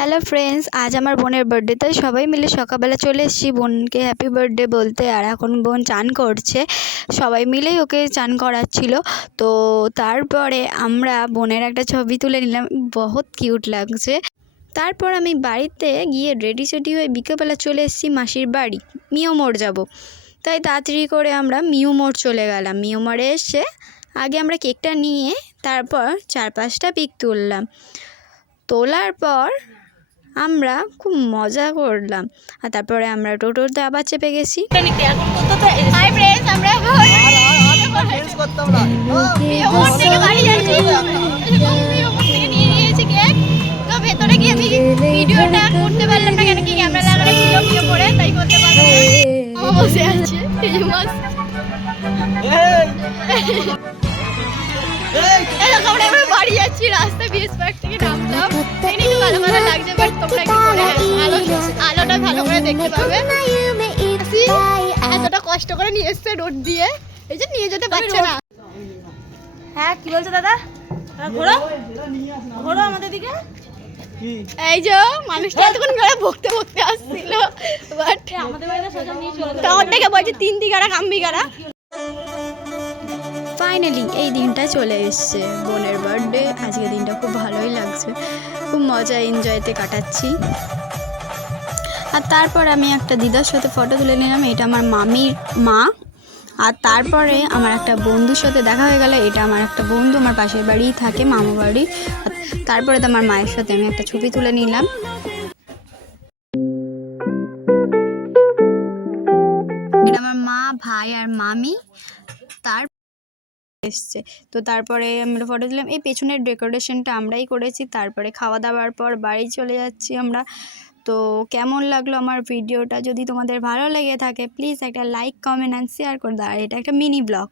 Hello friends, আজ আমার বোনের বার্থডে, তাই সবাই মিলে সকালবেলা চলে এসেছি বোনকে হ্যাপি বার্থডে বলতে। আর এখন বোন চান করছে, সবাই মিলেই ওকে চান করাচ্ছিল। তো তারপরে আমরা বোনের একটা ছবি তুলে নিলাম, বহুত কিউট লাগছে। তারপর আমি বাড়িতে গিয়ে রেডি সেডি হয়ে বিকেলবেলা চলে এসেছি মাসির বাড়ি, মিও মোড় যাবো। তাই তাড়াতাড়ি করে আমরা মিও মোড় চলে গেলাম। মিও মোড়ে এসে আগে আমরা কেকটা নিয়ে তারপর 4-5টা পিক তোলার পর আমরা খুব মজা করলাম। আর তারপরে আমরা টোটোতে আবার চেপে গেছি। ভেতরে গিয়ে আমি ভিডিওটা করতে পারলাম না, কেন কি ক্যামেরা লাগানো ছিল ভিডিও করে, তাই করতে পারলাম না। বসে আছে আমরা এবার বাড়ি যাচ্ছি, রাস্তায় বিএস পার্ক থেকে নামলাম। একটু ভালো ভালো লাগছে, বাট তোমরা একটু করে আলোটা ভালো করে দেখতে পাবে। এতটা কষ্ট করে নিয়ে এসছে রোড দিয়ে, এই যে নিয়ে যেতে পারছে না। হ্যাঁ, কি বলছো দাদা? ঘোরো ঘোরো আমাদের দিকে। এই যে মানুষটা এতক্ষণ ধরে বকতে বকতে আসছিল, বাট আমাদের বাড়িতে সোজা নিয়ে চলে তোমার থেকে বলছে 3 দিঘারা কাম্বিঘারা। ফাইনালি এই দিনটা চলে এসছে, বোনের বার্থডে। আজকে দিনটা খুব ভালোই লাগছে, খুব মজা এনজয়তে কাটাচ্ছি। আর তারপর আমি একটা দিদার সাথে ফটো তুলে নিলাম, এটা আমার মামির মা। আর তারপরে আমার একটা বন্ধুর সাথে দেখা হয়ে গেল, এটা আমার একটা বন্ধু, আমার পাশের বাড়িই থাকে, মামা বাড়ি। তারপরে তো আমার মায়ের সাথে আমি একটা ছবি তুলে নিলাম। এটা আমার মা, ভাই আর মামি তার এসছে। তো তারপরে আমরা ফটো দিলাম। এই পেছনের ডেকোরেশনটা আমরাই করেছি। তারপরে খাওয়া দাওয়ার পর বাড়ি চলে যাচ্ছি আমরা। তো কেমন লাগলো আমার ভিডিওটা? যদি তোমাদের ভালো লেগে থাকে প্লিজ একটা লাইক, কমেন্ট অ্যান্ড শেয়ার করে দাও। আর এটা একটা মিনি ব্লগ।